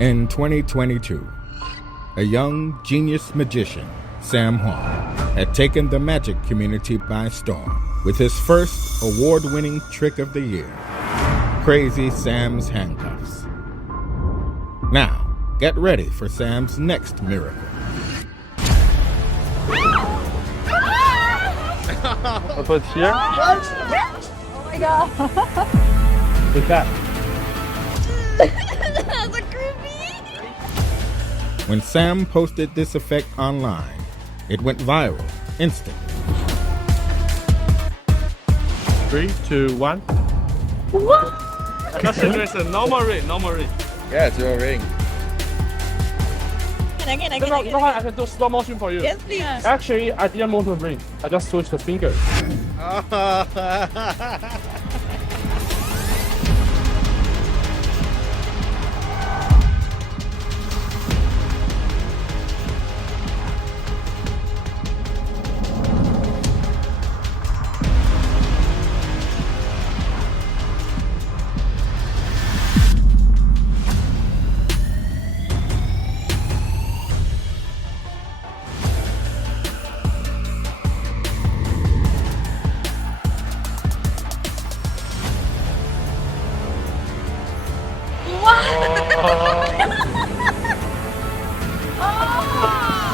In 2022, a young genius magician, Sam Huang, had taken the magic community by storm with his first award-winning trick of the year, Crazy Sam's handcuffs. Now, get ready for Sam's next miracle. I'll put it here. Oh my god. With that. That's a creepy. When Sam posted this effect online, it went viral instantly. 3, 2, 1. What? Just there's a normal ring. Yeah, it's your ring. Again. You know what? I can do slow motion for you. Yes, please. Actually, I didn't move the ring. I just switched the finger.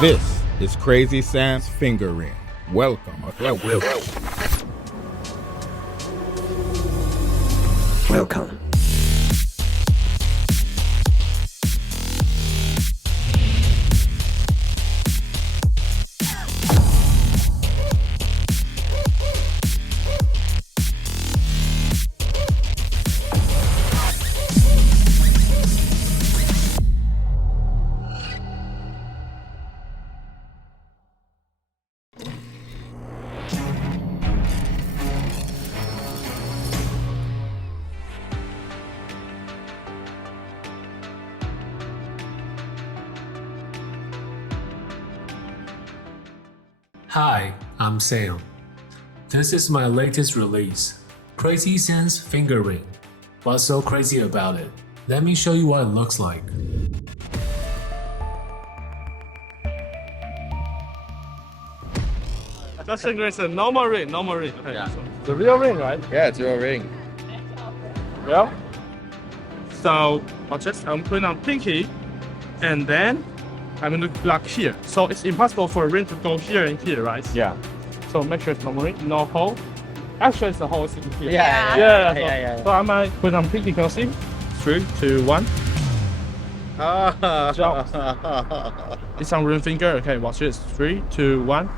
This is Crazy Sam's finger ring. Welcome. Welcome. Hi, I'm Sam. This is my latest release, Crazy Sam's finger ring. What's so crazy about it? Let me show you what it looks like. Just there's a normal ring. Okay. Yeah. The real ring, right? Yeah, it's your ring. Yeah. So I'm putting on pinky, and then I'm going to block here. So it's impossible for a ring to go here and here, right? Yeah. So make sure it's normal ring, no hole. Actually, it's a hole in here. Yeah. So I might put on pinky, can you see? 3, 2, 1. It's on ring finger. Okay, watch this. 3, 2, 1.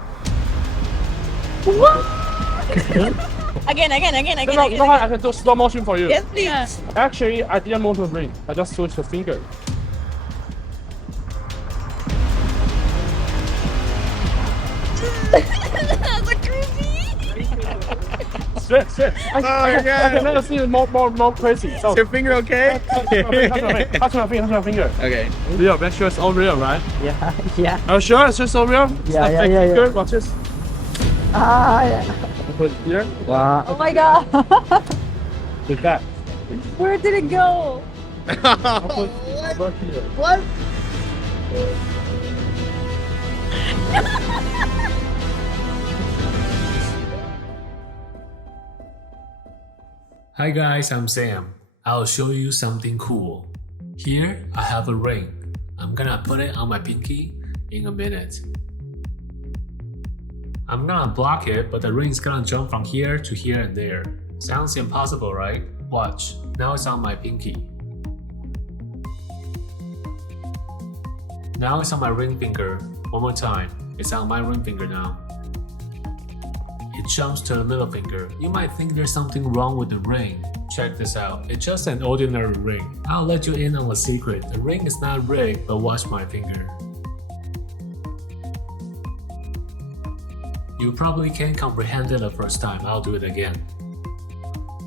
Again. You know what? I can do slow motion for you. Yes, please. Actually, I didn't move the ring. I just switched the finger. That's a creepy. Straight. I can never see it more crazy. So Is your finger okay? touch my finger. Okay. Real, make sure it's all real, right? Yeah. Are you sure it's just all real? Yeah. Good. Watch this. Yeah. Put it here. Wow. Oh my god. With that. Where did it go? I'll put it right here. What? Hi guys, I'm Sam. I'll show you something cool. Here, I have a ring. I'm gonna put it on my pinky in a minute. I'm gonna block it, but the ring's gonna jump from here to here and there. Sounds impossible, right? Watch. Now it's on my pinky. Now it's on my ring finger. One more time. It's on my ring finger now. It jumps to the middle finger. You might think there's something wrong with the ring. Check this out. It's just an ordinary ring. I'll let you in on a secret. The ring is not rigged, but watch my finger. You probably can't comprehend it the first time. I'll do it again.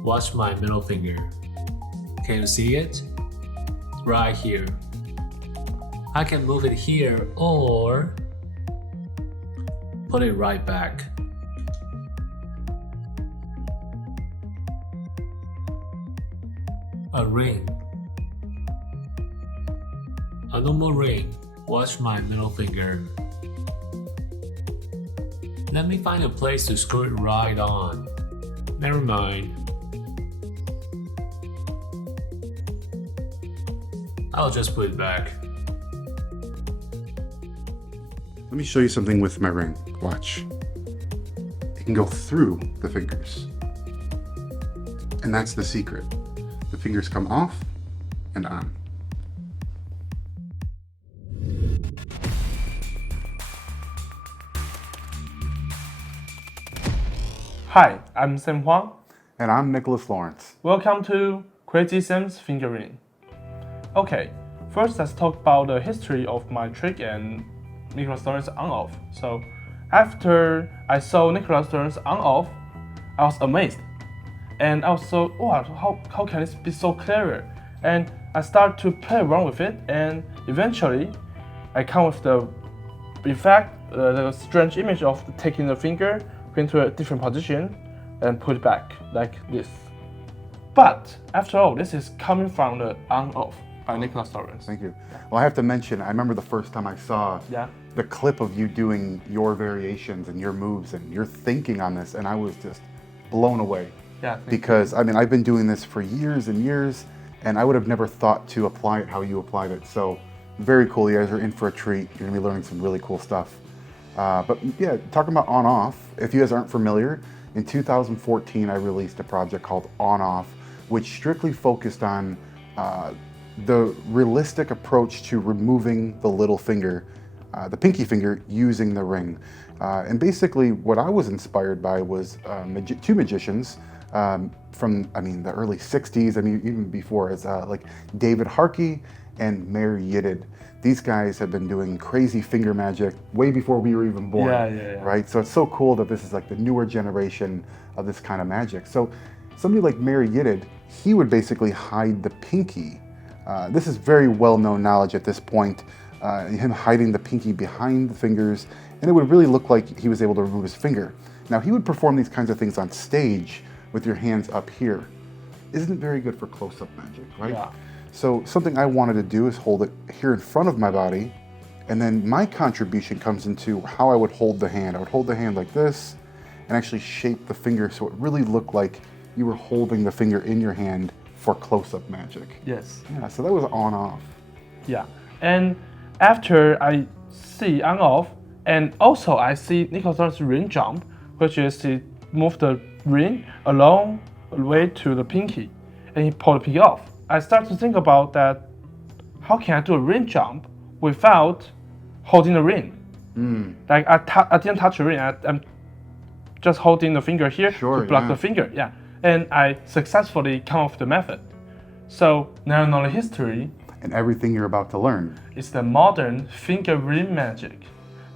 Watch my middle finger. Can you see it? Right here. I can move it here or put it right back. A ring. A normal ring. Watch my middle finger. Let me find a place to screw it right on. Never mind. I'll just put it back. Let me show you something with my ring. Watch. It can go through the fingers. And that's the secret. The fingers come off and on. Hi, I'm Sam Huang. And I'm Nicholas Lawrence. Welcome to Crazy Sam's Fingering. Okay, first let's talk about the history of my trick and Nicholas Lawrence on-off. So after I saw Nicholas Lawrence on-off, I was amazed. And I was so, wow, how can this be so clever? And I started to play around with it, and eventually I come with the effect, the strange image of taking the finger into a different position and put it back like this. But after all, this is coming from the on-off by Nicholas Lawrence. Thank you. Well, I have to mention, I remember the first time I saw the clip of you doing your variations and your moves and your thinking on this, and I was just blown away. Yeah. Because, I mean, I've been doing this for years and years, and I would have never thought to apply it how you applied it. So, very cool. You guys are in for a treat. You're gonna be learning some really cool stuff. But yeah, talking about on-off, if you guys aren't familiar, in 2014 I released a project called On-Off, which strictly focused on the realistic approach to removing the little finger, the pinky finger, using the ring. And basically what I was inspired by was two magicians from, I mean, the early 60s, I mean, even before, it's like David Harkey and Mary Yidid. These guys have been doing crazy finger magic way before we were even born, right? So it's so cool that this is like the newer generation of this kind of magic. So somebody like Mary Yidid, he would basically hide the pinky. This is very well-known knowledge at this point, him hiding the pinky behind the fingers, and it would really look like he was able to remove his finger. Now, he would perform these kinds of things on stage with your hands up here. Isn't very good for close-up magic, right? Yeah. So something I wanted to do is hold it here in front of my body, and then my contribution comes into how I would hold the hand. I would hold the hand like this and actually shape the finger so it really looked like you were holding the finger in your hand for close-up magic. Yes. Yeah, so that was on-off. Yeah. And after I see on-off, and also I see Nicholas Lawrence's ring jump, which is to move the ring along the way to the pinky, and he pulled the pinky off. I start to think about that, how can I do a ring jump without holding the ring? Like I didn't touch the ring, I'm just holding the finger here to block the finger. Yeah, and I successfully come up with the method. So now know the history. And everything you're about to learn. It's the modern finger ring magic.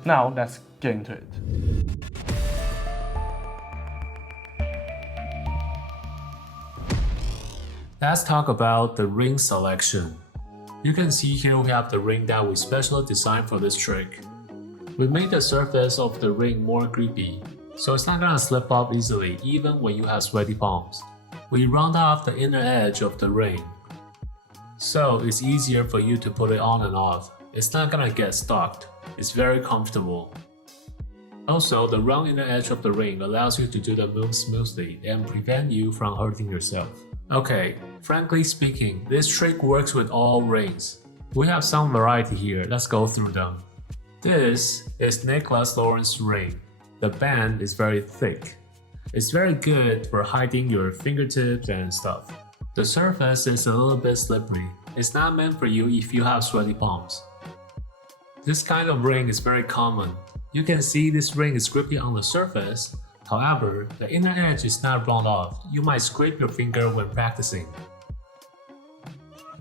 Now let's get into it. Let's talk about the ring selection. You can see here we have the ring that we specially designed for this trick. We made the surface of the ring more grippy, so it's not gonna slip off easily even when you have sweaty palms. We round off the inner edge of the ring, so it's easier for you to put it on and off. It's not gonna get stuck. It's very comfortable. Also, the round inner edge of the ring allows you to do the move smoothly and prevent you from hurting yourself. Okay, frankly speaking, this trick works with all rings. We have some variety here, let's go through them. This is Nicholas Lawrence's ring. The band is very thick. It's very good for hiding your fingertips and stuff. The surface is a little bit slippery. It's not meant for you if you have sweaty palms. This kind of ring is very common. You can see this ring is grippy on the surface. However, the inner edge is not round off. You might scrape your finger when practicing.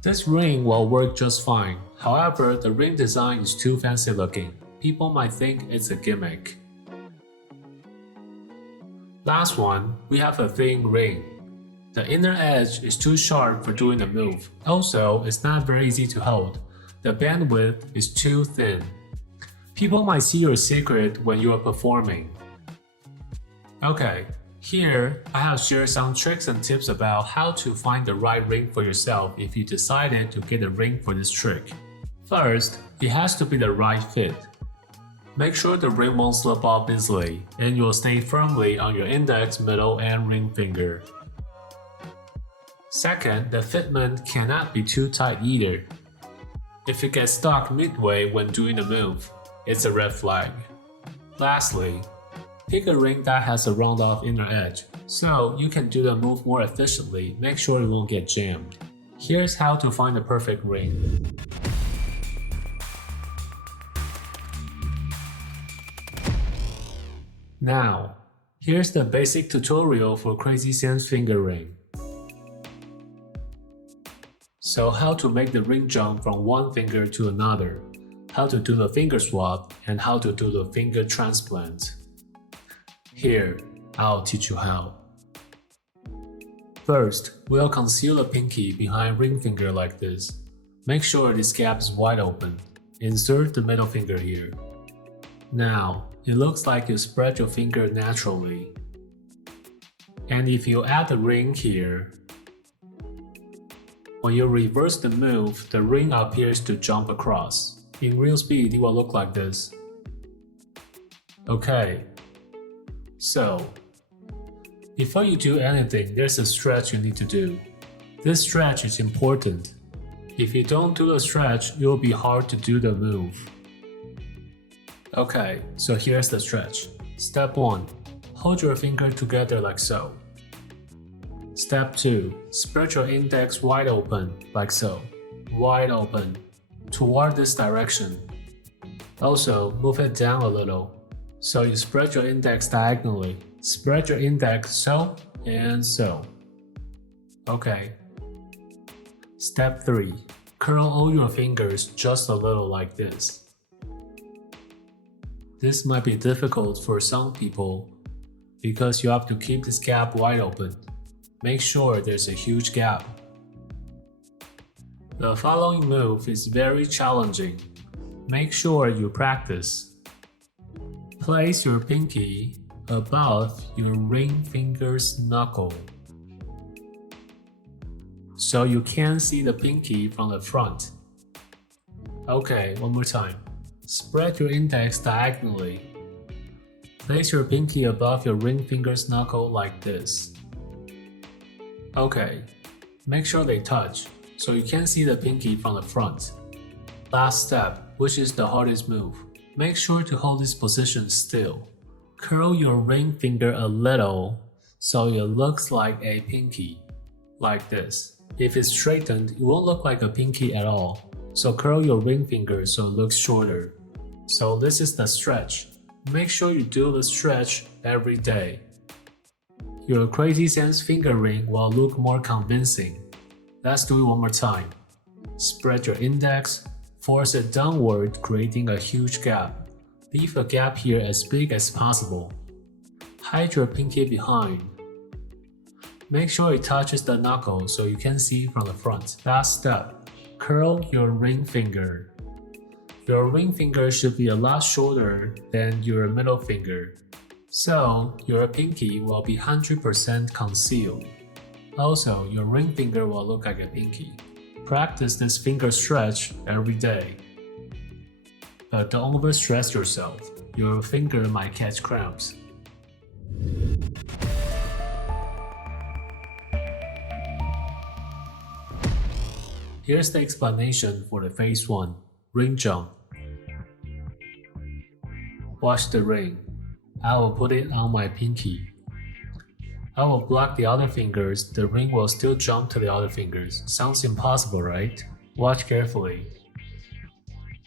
This ring will work just fine. However, the ring design is too fancy looking. People might think it's a gimmick. Last one, we have a thin ring. The inner edge is too sharp for doing the move. Also, it's not very easy to hold. The bandwidth is too thin. People might see your secret when you are performing. Okay, here I have shared some tricks and tips about how to find the right ring for yourself if you decided to get a ring for this trick. First, it has to be the right fit. Make sure the ring won't slip off easily and you'll stay firmly on your index, middle, and ring finger. Second, the fitment cannot be too tight either. If it gets stuck midway when doing the move, it's a red flag. Lastly, pick a ring that has a round off inner edge, so you can do the move more efficiently. Make sure it won't get jammed. Here's how to find the perfect ring. Now, here's the basic tutorial for Crazy Sam's finger ring. So how to make the ring jump from one finger to another, how to do the finger swap, and how to do the finger transplant. Here, I'll teach you how. First, we'll conceal the pinky behind ring finger like this. Make sure this gap is wide open. Insert the middle finger here. Now, it looks like you spread your finger naturally. And if you add the ring here, when you reverse the move, the ring appears to jump across. In real speed, it will look like this. Okay. So, before you do anything, there's a stretch you need to do. This stretch is important. If you don't do the stretch, it will be hard to do the move. Okay, so here's the stretch. Step 1. Hold your finger together like so. Step 2. Spread your index wide open, like so. Wide open, toward this direction. Also, move it down a little. So you spread your index diagonally. Spread your index so and so. Okay. Step 3. Curl all your fingers just a little like this. This might be difficult for some people because you have to keep this gap wide open. Make sure there's a huge gap. The following move is very challenging. Make sure you practice. Place your pinky above your ring finger's knuckle, so you can see the pinky from the front. Okay, one more time. Spread your index diagonally. Place your pinky above your ring finger's knuckle like this. Okay, make sure they touch, so you can see the pinky from the front. Last step, which is the hardest move. Make sure to hold this position still. Curl your ring finger a little so it looks like a pinky, like this. If it's straightened, it won't look like a pinky at all. So curl your ring finger so it looks shorter. So this is the stretch. Make sure you do the stretch every day. Your Crazy Sam's finger ring will look more convincing. Let's do it one more time. Spread your index, force it downward, creating a huge gap. Leave a gap here as big as possible. Hide your pinky behind. Make sure it touches the knuckle so you can see from the front. Last step, curl your ring finger. Your ring finger should be a lot shorter than your middle finger, so your pinky will be 100% concealed. Also, your ring finger will look like a pinky. Practice this finger stretch every day. But don't overstress yourself. Your finger might catch cramps. Here's the explanation for the phase 1, ring jump. Watch the ring. I will put it on my pinky. I will block the other fingers, the ring will still jump to the other fingers. Sounds impossible, right? Watch carefully.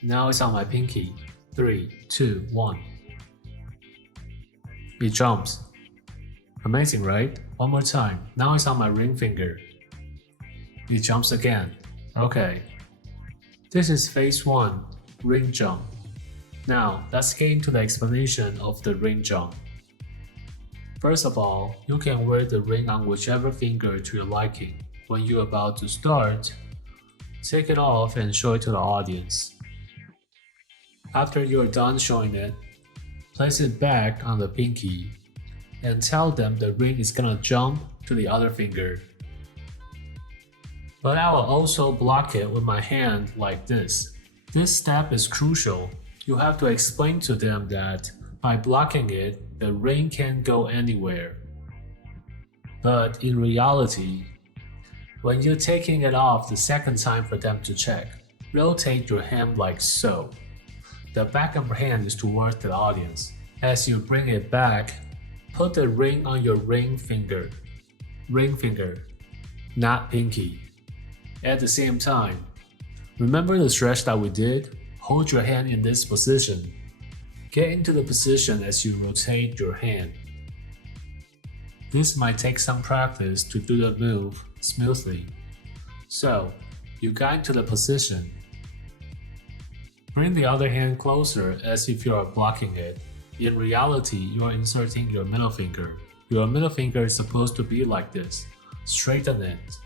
Now it's on my pinky. 3, 2, 1. It jumps. Amazing, right? One more time. Now it's on my ring finger. It jumps again. Okay. This is phase 1, ring jump. Now, let's get into the explanation of the ring jump. First of all, you can wear the ring on whichever finger to your liking. When you're about to start, take it off and show it to the audience. After you're done showing it, place it back on the pinky and tell them the ring is gonna jump to the other finger. But I will also block it with my hand like this. This step is crucial. You have to explain to them that by blocking it, the ring can't go anywhere. But in reality, when you're taking it off the second time for them to check, rotate your hand like so. The back of your hand is towards the audience. As you bring it back, put the ring on your ring finger, not pinky. At the same time, remember the stretch that we did? Hold your hand in this position. Get into the position as you rotate your hand. This might take some practice to do the move smoothly. So, you got into the position. Bring the other hand closer as if you are blocking it. In reality, you are inserting your middle finger. Your middle finger is supposed to be like this. Straighten it.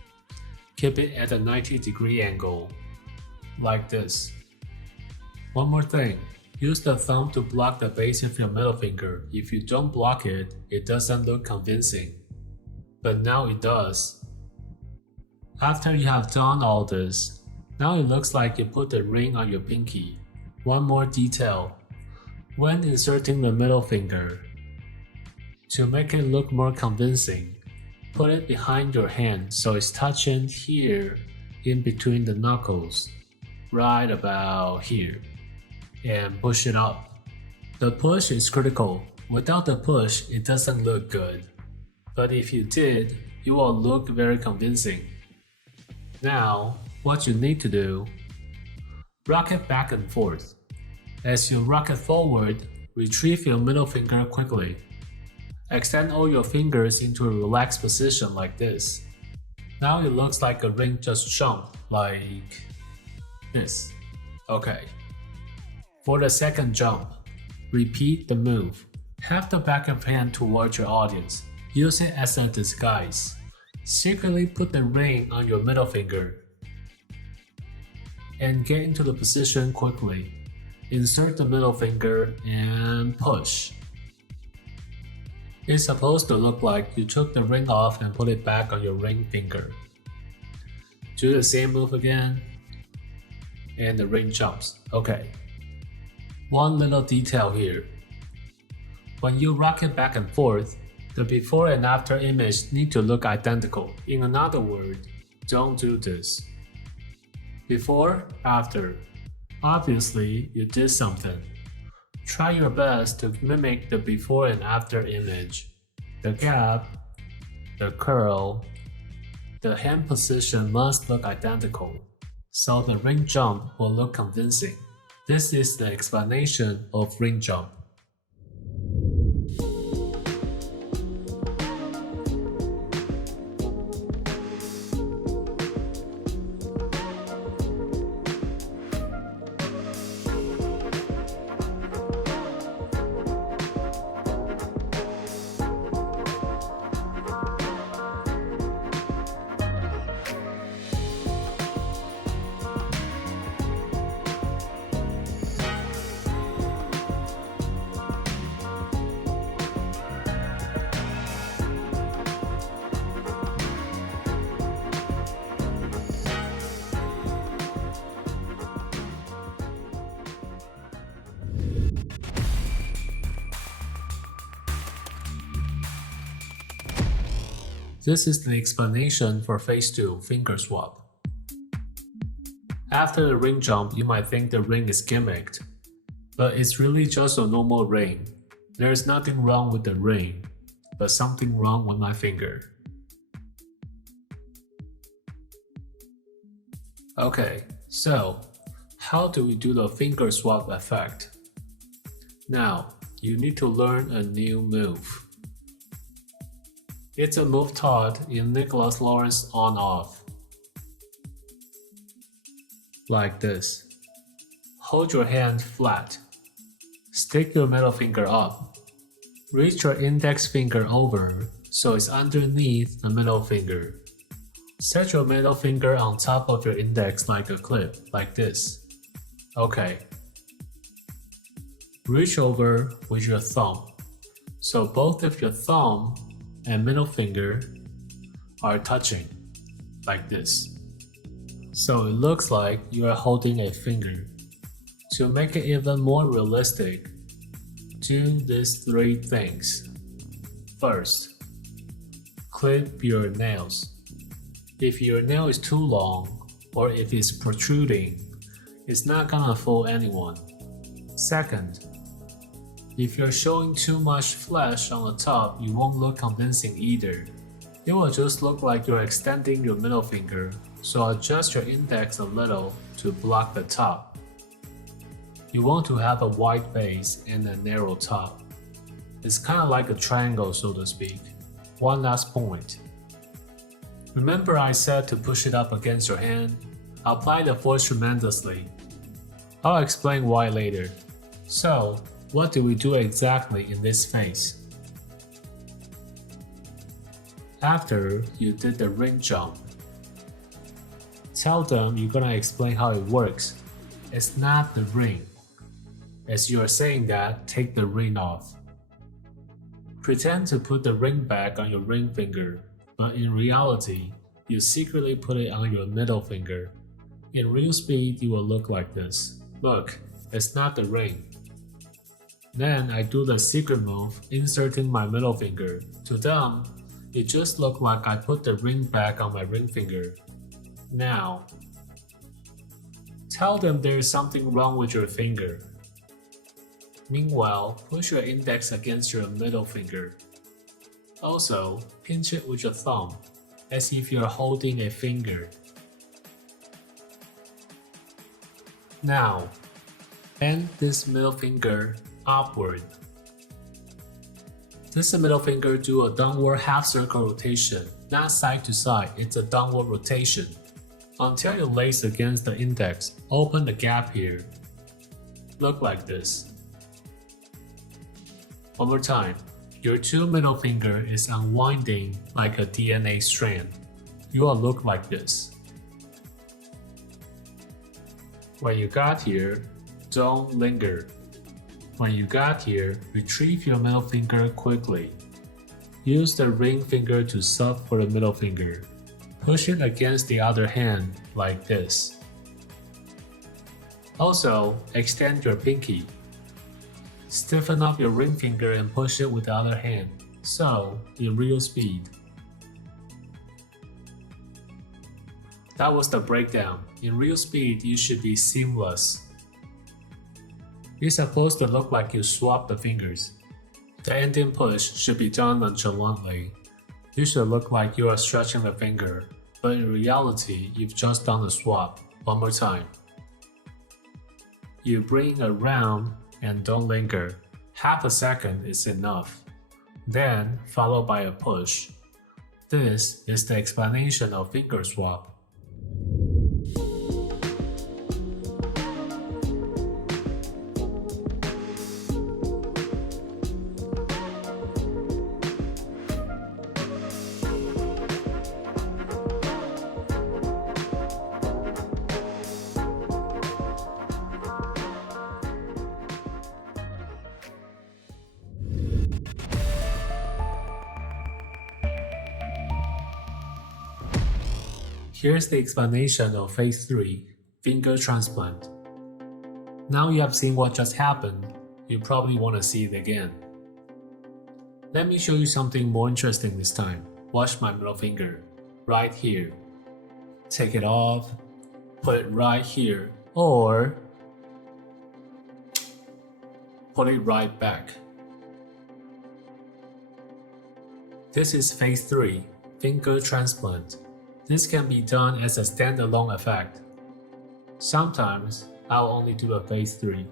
Keep it at a 90-degree angle. Like this. One more thing. Use the thumb to block the base of your middle finger. If you don't block it, it doesn't look convincing. But now it does. After you have done all this, now it looks like you put the ring on your pinky. One more detail. When inserting the middle finger, to make it look more convincing, put it behind your hand so it's touching here in between the knuckles, right about here, and push it up. The push is critical. Without the push, it doesn't look good. But if you did, it will look very convincing. Now, what you need to do, rock it back and forth. As you rock it forward, retrieve your middle finger quickly. Extend all your fingers into a relaxed position like this. Now it looks like a ring just jumped, like this. Okay. For the second jump, repeat the move. Have the back of hand towards your audience. Use it as a disguise. Secretly put the ring on your middle finger. And get into the position quickly. Insert the middle finger and push. It's supposed to look like you took the ring off and put it back on your ring finger. Do the same move again. And the ring jumps. Okay. One little detail here. When you rock it back and forth, the before and after image need to look identical. In another word, don't do this. Before, after. Obviously, you did something. Try your best to mimic the before and after image. The gap, the curl, the hand position must look identical, so the ring jump will look convincing. This is the explanation of ring jump. This is the explanation for phase 2, finger swap. After the ring jump, you might think the ring is gimmicked, but it's really just a normal ring. There is nothing wrong with the ring, but something wrong with my finger. Okay, so how do we do the finger swap effect? Now, you need to learn a new move. It's a move taught in Nicholas Lawrence on-off. Like this. Hold your hand flat. Stick your middle finger up. Reach your index finger over so it's underneath the middle finger. Set your middle finger on top of your index like a clip, like this. Okay. Reach over with your thumb. So both of your thumb and middle finger are touching, like this. So it looks like you are holding a finger. To make it even more realistic, do these 3 things. First, clip your nails. If your nail is too long or if it's protruding, it's not gonna fool anyone. Second, if you're showing too much flesh on the top, you won't look convincing either. It will just look like you're extending your middle finger, so adjust your index a little to block the top. You want to have a wide base and a narrow top. It's kind of like a triangle, so to speak. One last point. Remember I said to push it up against your hand? Apply the force tremendously. I'll explain why later. So, what do we do exactly in this phase? After you did the ring jump, tell them you're gonna explain how it works. It's not the ring. As you are saying that, take the ring off. Pretend to put the ring back on your ring finger, but in reality, you secretly put it on your middle finger. In real speed, you will look like this. Look, it's not the ring. Then I do the secret move, inserting my middle finger. To them, it just looked like I put the ring back on my ring finger. Now, tell them there is something wrong with your finger. Meanwhile, push your index against your middle finger. Also, pinch it with your thumb, as if you're holding a finger. Now, bend this middle finger upward. This middle finger do a downward half circle rotation, not side to side, it's a downward rotation. Until you lace against the index, open the gap here. Look like this. One more time. Your 2 middle finger is unwinding like a DNA strand. You will look like this. When you got here, don't linger. When you got here, retrieve your middle finger quickly. Use the ring finger to sub for the middle finger. Push it against the other hand like this. Also, extend your pinky. Stiffen up your ring finger and push it with the other hand, so in real speed. That was the breakdown. In real speed, you should be seamless. It's supposed to look like you swap the fingers. The ending push should be done nonchalantly. You should look like you are stretching the finger, but in reality, you've just done a swap. One more time. You bring around and don't linger. Half a second is enough. Then, followed by a push. This is the explanation of finger swap. Here's the explanation of Phase 3, finger transplant. Now you have seen what just happened, you probably want to see it again. Let me show you something more interesting this time. Watch my middle finger, right here. Take it off, put it right here, or put it right back. This is Phase 3, finger transplant. This can be done as a standalone effect. Sometimes, I'll only do a Phase 3,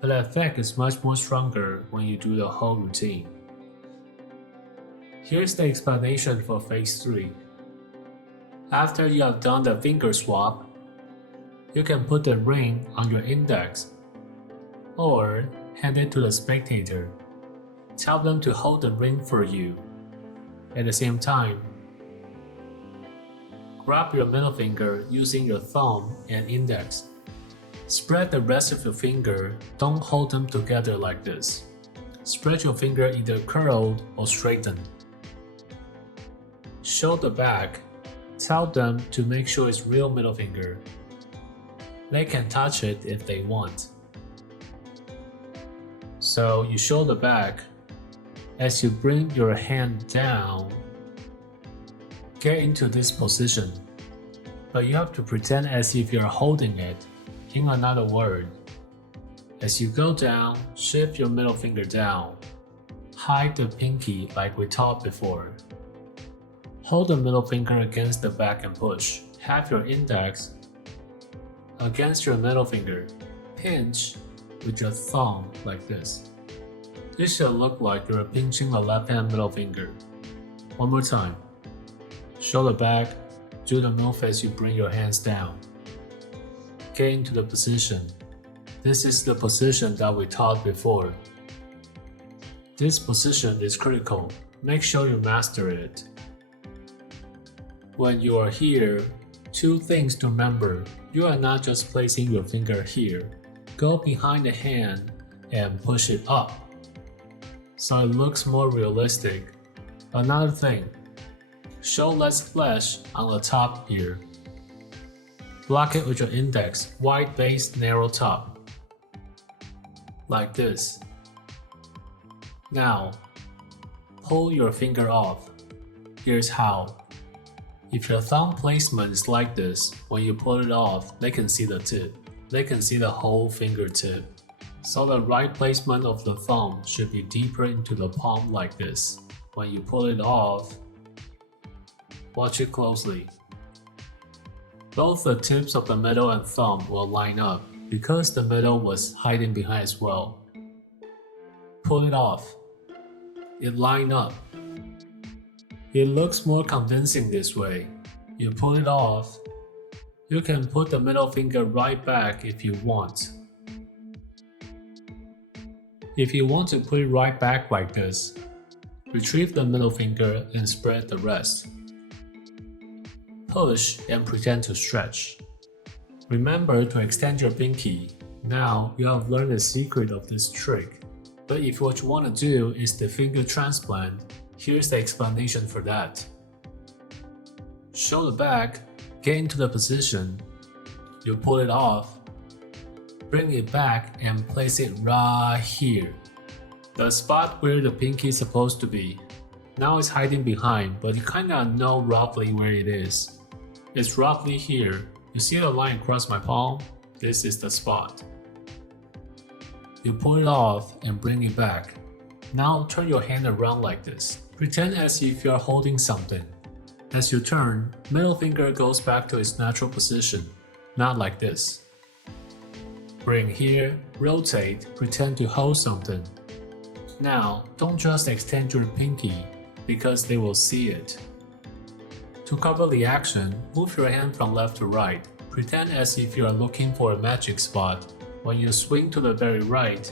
but the effect is much more stronger when you do the whole routine. Here's the explanation for Phase 3. After you have done the finger swap, you can put the ring on your index, or hand it to the spectator. Tell them to hold the ring for you. At the same time, grab your middle finger using your thumb and index. Spread the rest of your finger, don't hold them together like this. Spread your finger either curled or straightened. Show the back, tell them to make sure it's real middle finger. They can touch it if they want. So you show the back. As you bring your hand down, get into this position. But you have to pretend as if you're holding it. In another word, as you go down, shift your middle finger down. Hide the pinky like we taught before. Hold the middle finger against the back and push. Have your index against your middle finger. Pinch with your thumb like this. This should look like you're pinching the left hand middle finger. One more time. Show the back. Do the move as you bring your hands down. Get into the position. This is the position that we taught before. This position is critical. Make sure you master it. When you are here, two things to remember. You are not just placing your finger here. Go behind the hand and push it up, so it looks more realistic. Another thing, show less flesh on the top here. Block it with your index, wide base, narrow top. Like this. Now, pull your finger off. Here's how. If your thumb placement is like this, when you pull it off, they can see the tip. They can see the whole fingertip. So the right placement of the thumb should be deeper into the palm like this. When you pull it off, watch it closely. Both the tips of the middle and thumb will line up because the middle was hiding behind as well. Pull it off. It lined up. It looks more convincing this way. You pull it off. You can put the middle finger right back if you want. If you want to put it right back like this, retrieve the middle finger and spread the rest. Push and pretend to stretch. Remember to extend your pinky. Now you have learned the secret of this trick. But if what you want to do is the finger transplant, here's the explanation for that. Show the back, get into the position. You pull it off. Bring it back and place it right here. The spot where the pinky is supposed to be. Now it's hiding behind, but you kinda know roughly where it is. It's roughly here. You see the line across my palm? This is the spot. You pull it off and bring it back. Now turn your hand around like this. Pretend as if you are holding something. As you turn, middle finger goes back to its natural position, not like this. Bring here, rotate, pretend to hold something. Now, don't just extend your pinky, because they will see it. To cover the action, move your hand from left to right. Pretend as if you are looking for a magic spot. When you swing to the very right,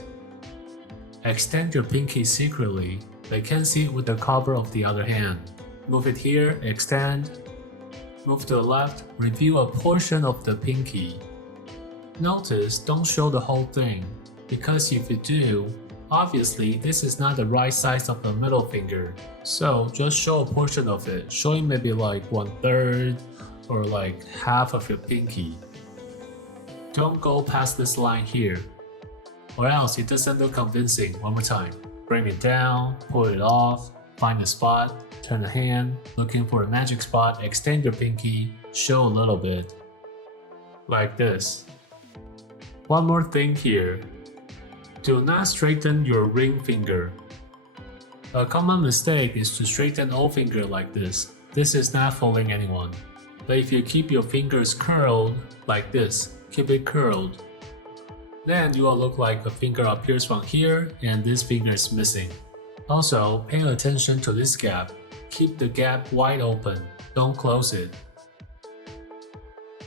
extend your pinky secretly. They can see it with the cover of the other hand. Move it here, extend. Move to the left, review a portion of the pinky. Notice, don't show the whole thing, because if you do, obviously this is not the right size of the middle finger. So just show a portion of it, showing maybe like 1/3 or like half of your pinky. Don't go past this line here, or else it doesn't look convincing. One more time. Bring it down, pull it off, find the spot, turn the hand, looking for a magic spot, extend your pinky, show a little bit. Like this. One more thing here. Do not straighten your ring finger. A common mistake is to straighten all finger like this. This is not fooling anyone. But if you keep your fingers curled like this, keep it curled, then you will look like a finger appears from here and this finger is missing. Also, pay attention to this gap. Keep the gap wide open, don't close it.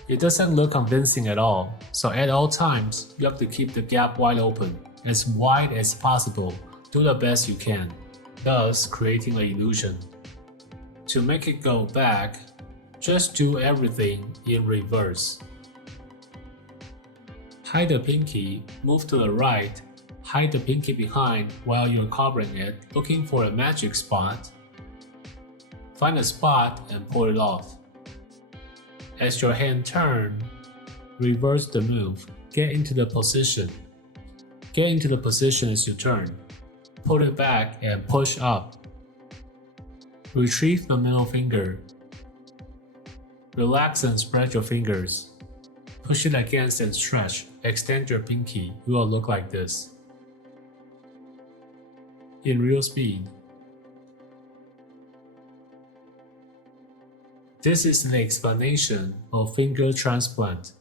It doesn't look convincing at all, so at all times, you have to keep the gap wide open, as wide as possible. Do the best you can, thus creating an illusion. To make it go back, just do everything in reverse. Hide the pinky, move to the right, hide the pinky behind while you're covering it, looking for a magic spot. Find a spot and pull it off. As your hand turns, reverse the move, get into the position. Get into the position as you turn. Pull it back and push up. Retrieve the middle finger. Relax and spread your fingers. Push it against and stretch. Extend your pinky. It will look like this. In real speed. This is an explanation of finger transplant.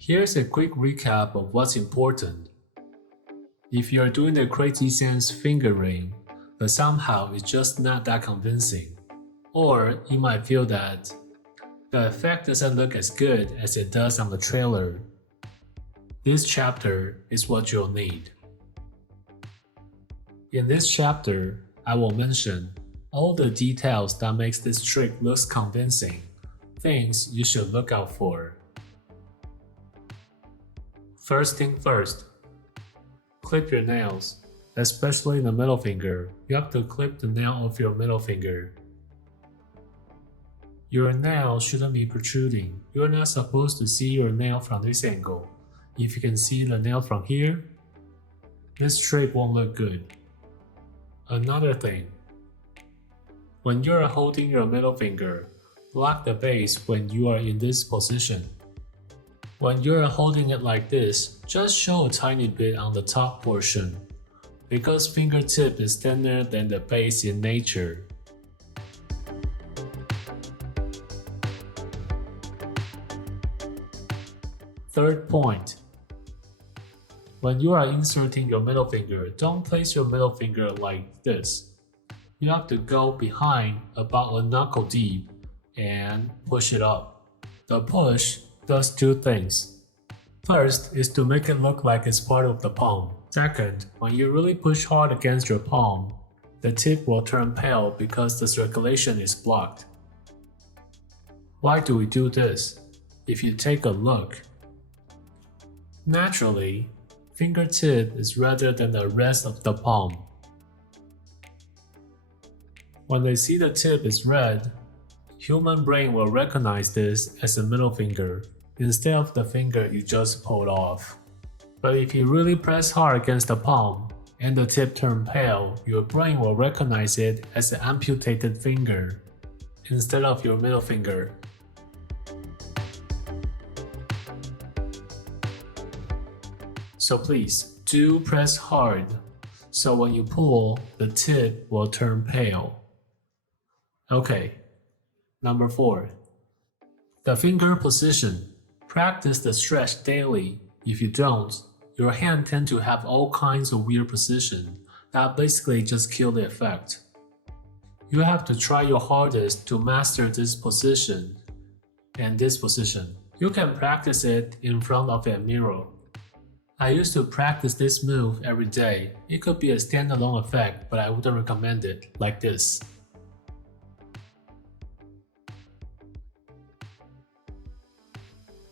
Here's a quick recap of what's important. If you're doing the crazy sense finger ring, but somehow it's just not that convincing, or you might feel that the effect doesn't look as good as it does on the trailer, this chapter is what you'll need. In this chapter, I will mention all the details that makes this trick look convincing, things you should look out for. First thing first, clip your nails, especially the middle finger. You have to clip the nail of your middle finger. Your nail shouldn't be protruding. You're not supposed to see your nail from this angle. If you can see the nail from here, this trick won't look good. Another thing, when you're holding your middle finger, lock the base when you are in this position. When you're holding it like this, just show a tiny bit on the top portion, because fingertip is thinner than the base in nature. Third point. When you are inserting your middle finger, don't place your middle finger like this. You have to go behind about a knuckle deep and push it up. The push does two things. First is to make it look like it's part of the palm. Second, when you really push hard against your palm, the tip will turn pale because the circulation is blocked. Why do we do this? If you take a look, naturally, fingertip is redder than the rest of the palm. When they see the tip is red, human brain will recognize this as a middle finger instead of the finger you just pulled off. But if you really press hard against the palm and the tip turns pale, your brain will recognize it as an amputated finger instead of your middle finger. So please, do press hard, so when you pull, the tip will turn pale. Okay, number 4. The finger position. Practice the stretch daily. If you don't, your hand tend to have all kinds of weird positions that basically just kill the effect. You have to try your hardest to master this position and this position. You can practice it in front of a mirror. I used to practice this move every day. It could be a standalone effect, but I wouldn't recommend it like this.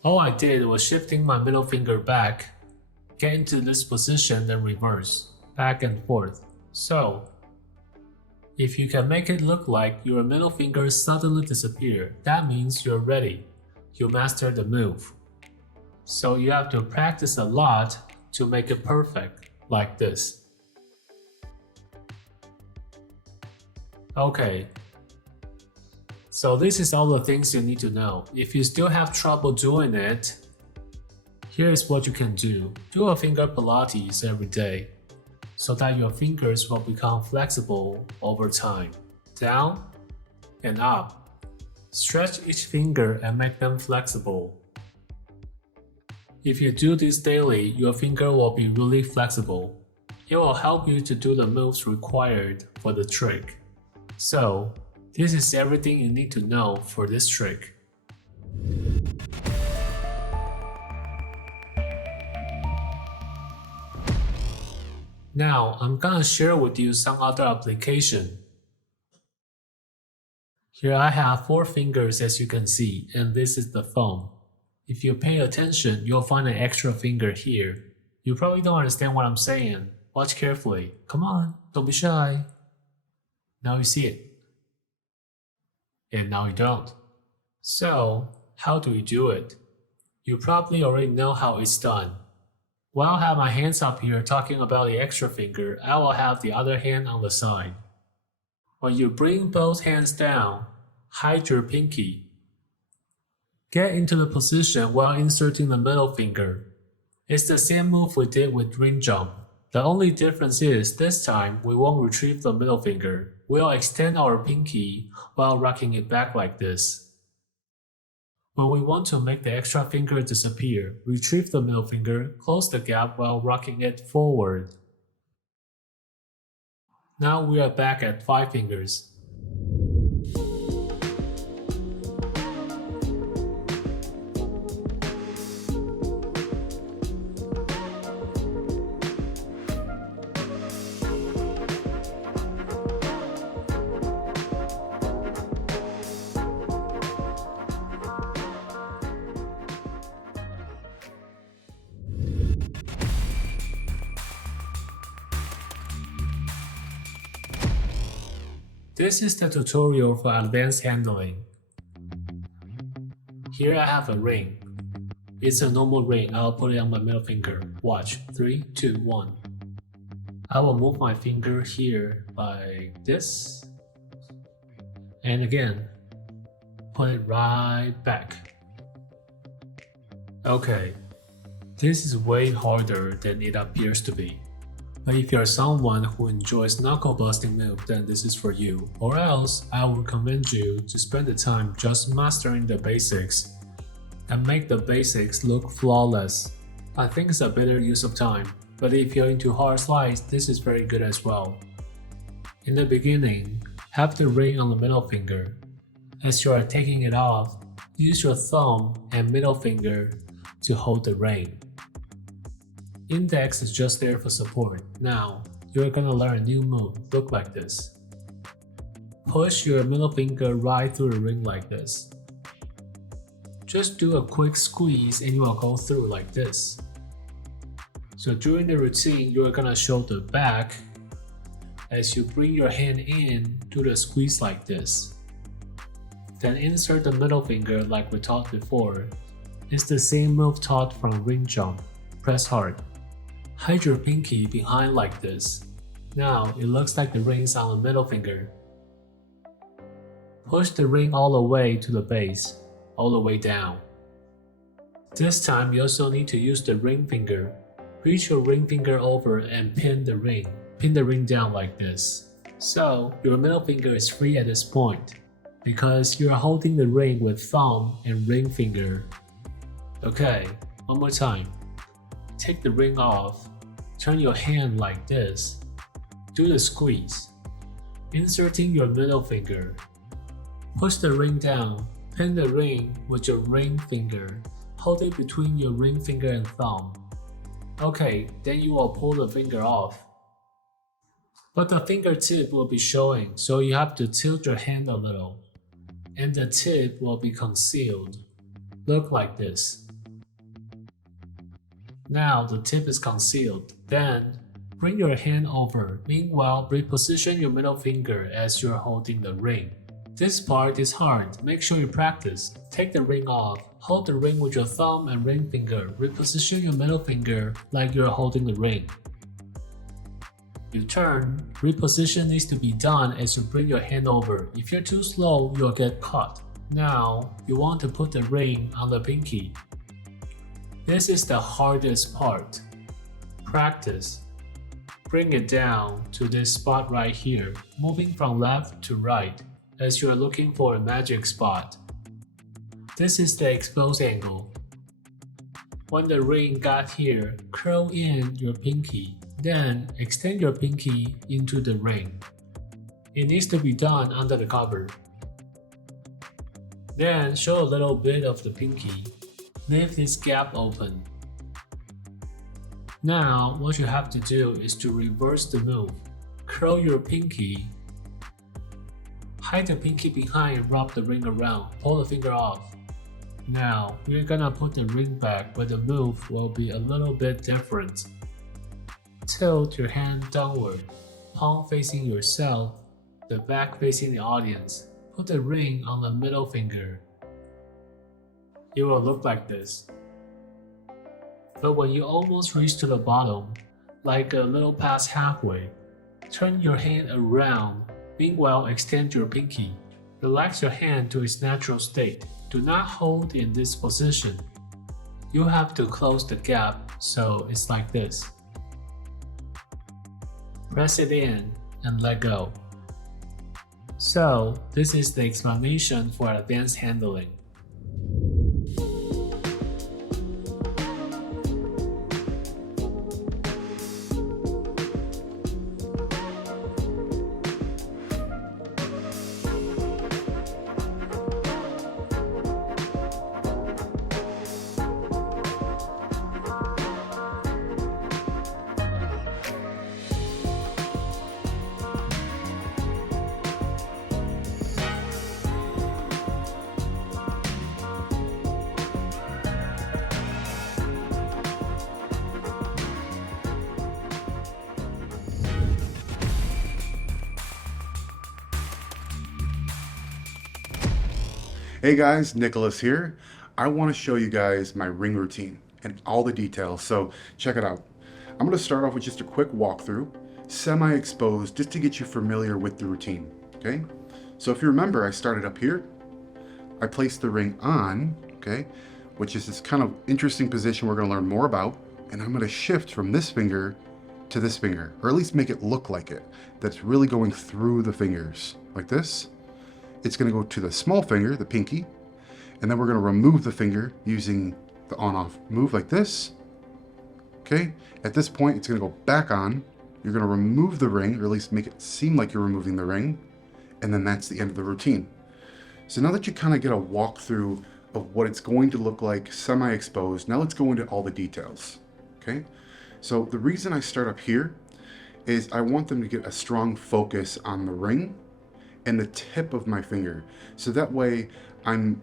All I did was shifting my middle finger back, get into this position, then reverse, back and forth. So, if you can make it look like your middle finger suddenly disappeared, that means you're ready. You mastered the move. So you have to practice a lot to make it perfect, like this. Okay. So this is all the things you need to know. If you still have trouble doing it, here's what you can do. Do a finger Pilates every day, so that your fingers will become flexible over time. Down and up. Stretch each finger and make them flexible. If you do this daily, your finger will be really flexible. It will help you to do the moves required for the trick. So, this is everything you need to know for this trick. Now, I'm gonna share with you some other application. Here I have 4 fingers as you can see, and this is the thumb. If you pay attention, you'll find an extra finger here. You probably don't understand what I'm saying. Watch carefully. Come on, don't be shy. Now you see it. And now you don't. So, how do we do it? You probably already know how it's done. While I have my hands up here talking about the extra finger, I will have the other hand on the side. When you bring both hands down, hide your pinky. Get into the position while inserting the middle finger. It's the same move we did with ring jump. The only difference is this time we won't retrieve the middle finger. We'll extend our pinky while rocking it back like this. When we want to make the extra finger disappear, retrieve the middle finger, close the gap while rocking it forward. Now we are back at 5 fingers. This is the tutorial for advanced handling. Here I have a ring. It's a normal ring. I'll put it on my middle finger. Watch. 3, 2, 1. I will move my finger here like this. And again, put it right back. Okay, this is way harder than it appears to be. But if you're someone who enjoys knuckle busting move, then this is for you. Or else, I would recommend you to spend the time just mastering the basics and make the basics look flawless. I think it's a better use of time, but if you're into hard slides, this is very good as well. In the beginning, have the ring on the middle finger. As you are taking it off, use your thumb and middle finger to hold the ring. Index is just there for support. Now, you're gonna learn a new move, look like this. Push your middle finger right through the ring like this. Just do a quick squeeze and you will go through like this. So during the routine, you are gonna show the back. As you bring your hand in, do the squeeze like this. Then insert the middle finger like we taught before. It's the same move taught from ring jump. Press hard. Hide your pinky behind like this. Now it looks like the ring is on the middle finger. Push the ring all the way to the base, all the way down. This time you also need to use the ring finger. Reach your ring finger over and pin the ring. Pin the ring down like this. So your middle finger is free at this point because you are holding the ring with thumb and ring finger. Okay, one more time. Take the ring off, turn your hand like this, do the squeeze, inserting your middle finger. Push the ring down, pin the ring with your ring finger, hold it between your ring finger and thumb. Okay, then you will pull the finger off. But the fingertip will be showing, so you have to tilt your hand a little. And the tip will be concealed. Look like this. Now the tip is concealed. Then, bring your hand over. Meanwhile, reposition your middle finger as you're holding the ring. This part is hard. Make sure you practice. Take the ring off. Hold the ring with your thumb and ring finger. Reposition your middle finger like you're holding the ring. You turn. Reposition needs to be done as you bring your hand over. If you're too slow, you'll get caught. Now, you want to put the ring on the pinky. This is the hardest part. Practice. Bring it down to this spot right here, moving from left to right as you are looking for a magic spot. This is the exposed angle. When the ring got here, curl in your pinky. Then extend your pinky into the ring. It needs to be done under the cover. Then show a little bit of the pinky. Leave this gap open. Now what you have to do is to reverse the move. Curl your pinky. Hide the pinky behind and wrap the ring around. Pull the finger off. Now we're gonna put the ring back, but the move will be a little bit different. Tilt your hand downward, palm facing yourself, the back facing the audience. Put the ring on the middle finger. It will look like this. But when you almost reach to the bottom, like a little past halfway, turn your hand around. Meanwhile, extend your pinky. Relax your hand to its natural state. Do not hold in this position. You have to close the gap, so it's like this. Press it in and let go. So, this is the explanation for advanced handling. Hey guys, Nicholas here. I want to show you guys my ring routine and all the details, so check it out. I'm going to start off with just a quick walkthrough, semi-exposed, just to get you familiar with the routine, okay? So if you remember, I started up here. I placed the ring on, okay, which is this kind of interesting position we're going to learn more about, and I'm going to shift from this finger to this finger, or at least make it look like it. That's really going through the fingers, like this. It's going to go to the small finger, the pinky, and then we're going to remove the finger using the on-off move like this. Okay, at this point it's going to go back on. You're going to remove the ring, or at least make it seem like you're removing the ring, and then that's the end of the routine. So now that you kind of get a walkthrough of what it's going to look like semi-exposed, now let's go into all the details. Okay, so the reason I start up here is I want them to get a strong focus on the ring and the tip of my finger. So that way I'm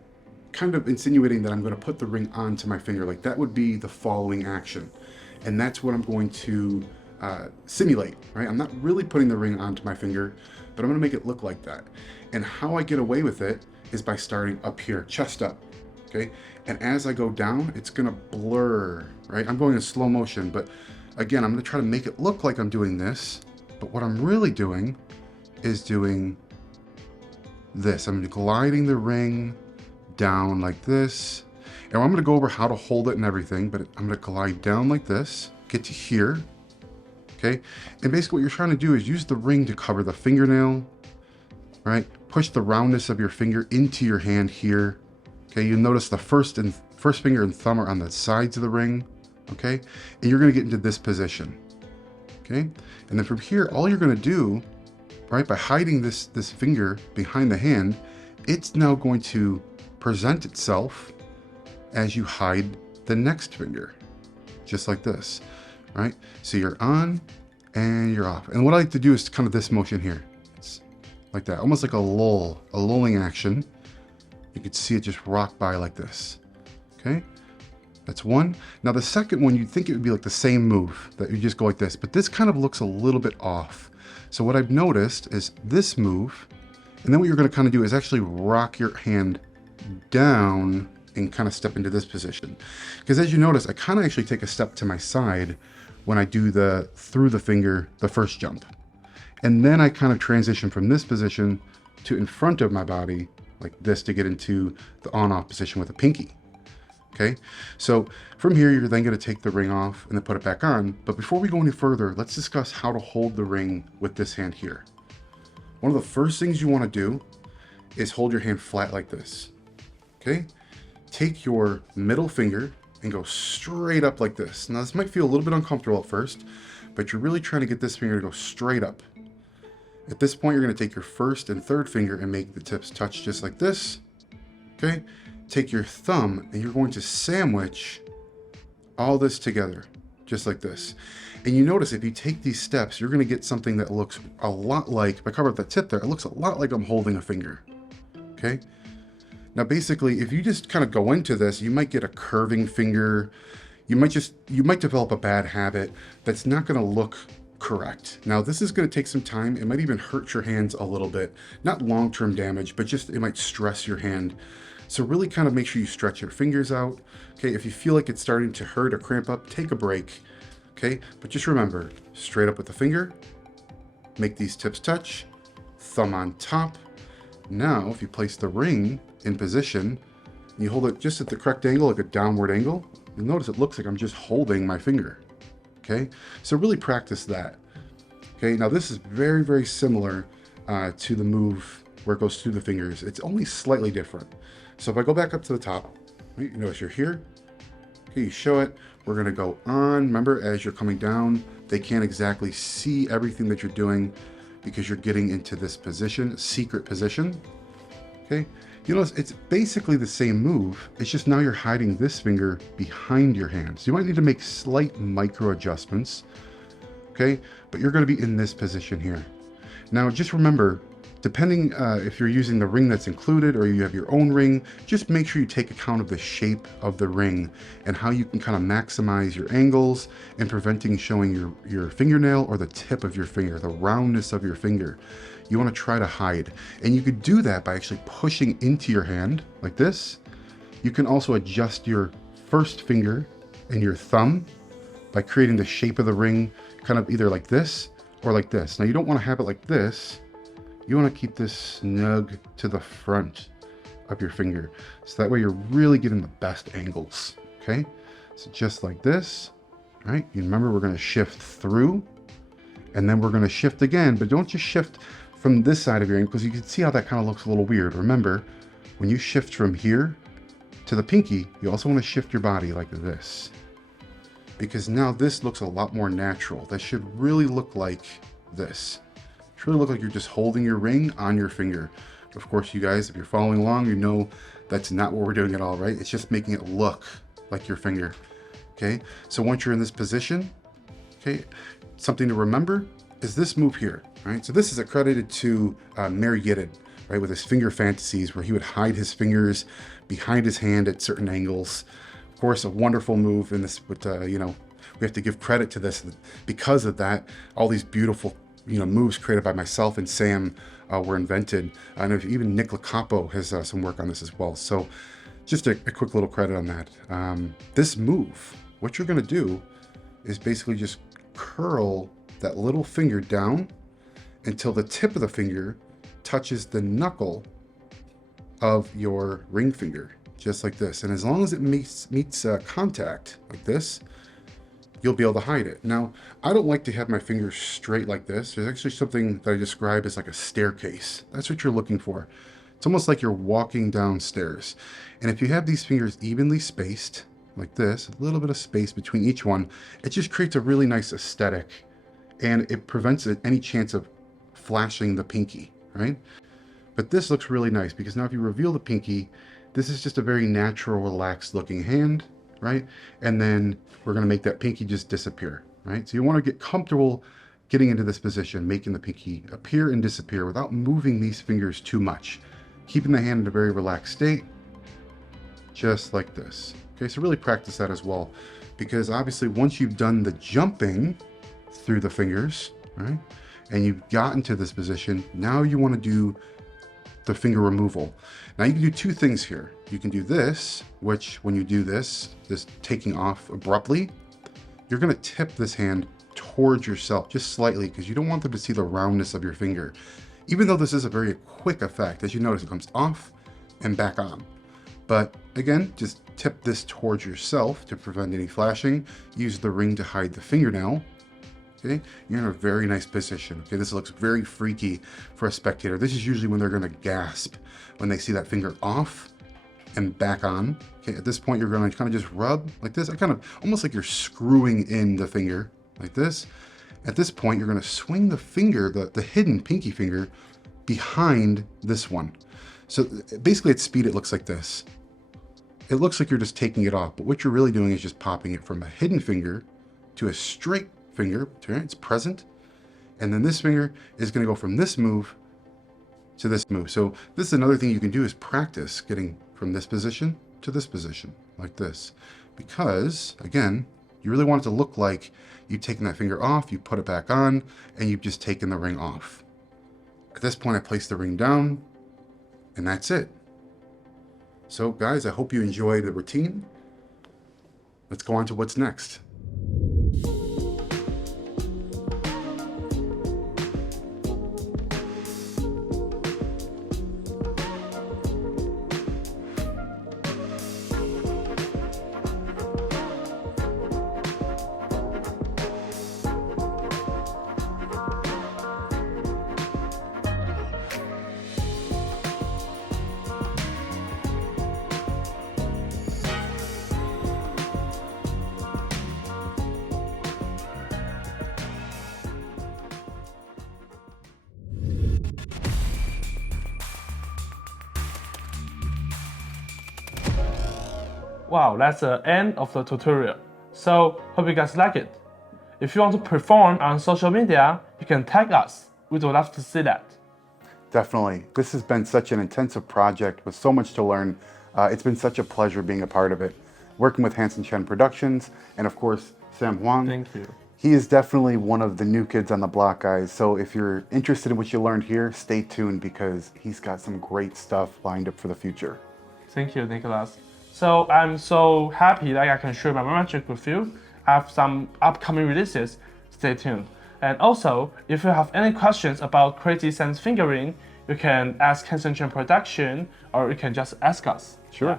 kind of insinuating that I'm going to put the ring onto my finger. Like that would be the following action. And that's what I'm going to simulate, right? I'm not really putting the ring onto my finger, but I'm going to make it look like that. And how I get away with it is by starting up here, chest up, okay? And as I go down, it's going to blur, right? I'm going in slow motion, but again, I'm going to try to make it look like I'm doing this. But what I'm really doing is doing this. I'm gliding the ring down like this. And I'm going to go over how to hold it and everything, but I'm going to glide down like this, get to here, okay? And basically what you're trying to do is use the ring to cover the fingernail, right? Push the roundness of your finger into your hand here, okay? You notice the first finger and thumb are on the sides of the ring, okay? And you're going to get into this position, okay? And then from here, all you're going to do, right, by hiding this finger behind the hand, it's now going to present itself as you hide the next finger, just like this, right? So you're on and you're off. And what I like to do is kind of this motion here. It's like that, almost like a lulling action. You can see it just rock by like this, okay? That's one. Now the second one, you'd think it would be like the same move, that you just go like this, but this kind of looks a little bit off. So what I've noticed is this move, and then what you're going to kind of do is actually rock your hand down and kind of step into this position. Because as you notice, I kind of actually take a step to my side when I do the through the finger, the first jump. And then I kind of transition from this position to in front of my body like this to get into the on-off position with a pinky. Okay, so from here, you're then going to take the ring off and then put it back on. But before we go any further, let's discuss how to hold the ring with this hand here. One of the first things you want to do is hold your hand flat like this. Okay, take your middle finger and go straight up like this. Now this might feel a little bit uncomfortable at first, but you're really trying to get this finger to go straight up. At this point, you're going to take your first and third finger and make the tips touch just like this. Okay? Take your thumb and you're going to sandwich all this together, just like this. And you notice if you take these steps, you're going to get something that looks a lot like, if I cover up the tip there, it looks a lot like I'm holding a finger. Okay? Now, basically, if you just kind of go into this, you might get a curving finger. You might develop a bad habit that's not going to look correct. Now, this is going to take some time. It might even hurt your hands a little bit. Not long-term damage, but just it might stress your hand. So really kind of make sure you stretch your fingers out. Okay, if you feel like it's starting to hurt or cramp up, take a break. Okay, but just remember, straight up with the finger, make these tips touch, thumb on top. Now, if you place the ring in position, you hold it just at the correct angle, like a downward angle, you'll notice it looks like I'm just holding my finger. Okay, so really practice that. Okay, now this is very, very similar to the move where it goes through the fingers. It's only slightly different. So if I go back up to the top, right, you notice you're here. Okay, you show it. We're gonna go on. Remember, as you're coming down, they can't exactly see everything that you're doing because you're getting into this position, secret position. Okay, you notice it's basically the same move. It's just now you're hiding this finger behind your hand. So you might need to make slight micro adjustments. Okay, but you're gonna be in this position here. Now, just remember, depending if you're using the ring that's included or you have your own ring, just make sure you take account of the shape of the ring and how you can kind of maximize your angles and preventing showing your fingernail or the tip of your finger, the roundness of your finger. You want to try to hide. And you could do that by actually pushing into your hand like this. You can also adjust your first finger and your thumb by creating the shape of the ring kind of either like this or like this. Now, you don't want to have it like this. You want to keep this snug to the front of your finger. So that way you're really getting the best angles, okay? So just like this, right? You remember we're going to shift through and then we're going to shift again, but don't just shift from this side of your ankle because you can see how that kind of looks a little weird. Remember, when you shift from here to the pinky, you also want to shift your body like this because now this looks a lot more natural. That should really look like this. Really look like you're just holding your ring on your finger. Of course, you guys, if you're following along, you know that's not what we're doing at all, right? It's just making it look like your finger, okay? So once you're in this position, okay, something to remember is this move here, right? So this is accredited to Mary Gidded, right, with his finger fantasies where he would hide his fingers behind his hand at certain angles. Of course, a wonderful move in this, but you know, we have to give credit to this because of that. All these beautiful moves created by myself and Sam were invented. I know even Nick Lacapo has some work on this as well. So just a quick little credit on that. This move, what you're gonna do is basically just curl that little finger down until the tip of the finger touches the knuckle of your ring finger, just like this. And as long as it meets contact like this, you'll be able to hide it. Now, I don't like to have my fingers straight like this. There's actually something that I describe as like a staircase. That's what you're looking for. It's almost like you're walking downstairs. And if you have these fingers evenly spaced like this, a little bit of space between each one, it just creates a really nice aesthetic and it prevents any chance of flashing the pinky, right? But this looks really nice because now if you reveal the pinky, this is just a very natural, relaxed looking hand, right? And then we're gonna make that pinky just disappear, right? So you wanna get comfortable getting into this position, making the pinky appear and disappear without moving these fingers too much. Keeping the hand in a very relaxed state, just like this. Okay, so really practice that as well, because obviously once you've done the jumping through the fingers, right? And you've gotten to this position, now you wanna do the finger removal. Now you can do two things here. You can do this, which when you do this taking off abruptly, you're gonna tip this hand towards yourself just slightly because you don't want them to see the roundness of your finger. Even though this is a very quick effect, as you notice, it comes off and back on. But again, just tip this towards yourself to prevent any flashing. Use the ring to hide the fingernail. Okay, you're in a very nice position. Okay, this looks very freaky for a spectator. This is usually when they're gonna gasp when they see that finger off and back on. Okay, at this point, you're gonna kind of just rub like this. I kind of, almost like you're screwing in the finger like this. At this point, you're going to swing the finger, the hidden pinky finger, behind this one. So basically at speed, it looks like this. It looks like you're just taking it off, but what you're really doing is just popping it from a hidden finger to a straight finger. It's present. And then this finger is going to go from this move to this move. So this is another thing you can do is practice getting from this position to this position, like this. Because, again, you really want it to look like you've taken that finger off, you put it back on, and you've just taken the ring off. At this point, I place the ring down, and that's it. So, guys, I hope you enjoyed the routine. Let's go on to what's next. Wow, that's the end of the tutorial. So, hope you guys like it. If you want to perform on social media, you can tag us. We'd love to see that. Definitely. This has been such an intensive project with so much to learn. It's been such a pleasure being a part of it. Working with Hansen Chen Productions, and of course, Sam Huang. Thank you. He is definitely one of the new kids on the block, guys. So if you're interested in what you learned here, stay tuned because he's got some great stuff lined up for the future. Thank you, Nicholas. So I'm so happy that I can share my magic with you. I have some upcoming releases. Stay tuned. And also, if you have any questions about Crazy Sense fingering, you can ask Hansen Chen Production, or you can just ask us. Sure. Yeah.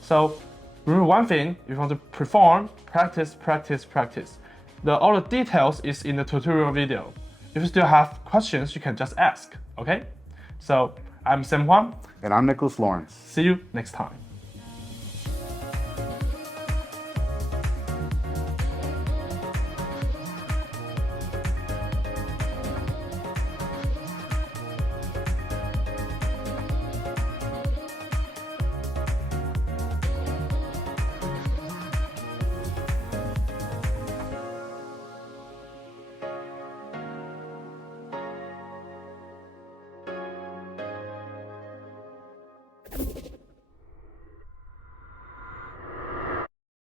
So remember one thing: if you want to perform, practice, practice, practice. All the details is in the tutorial video. If you still have questions, you can just ask. Okay? So I'm Sam Huang. And I'm Nicholas Lawrence. See you next time.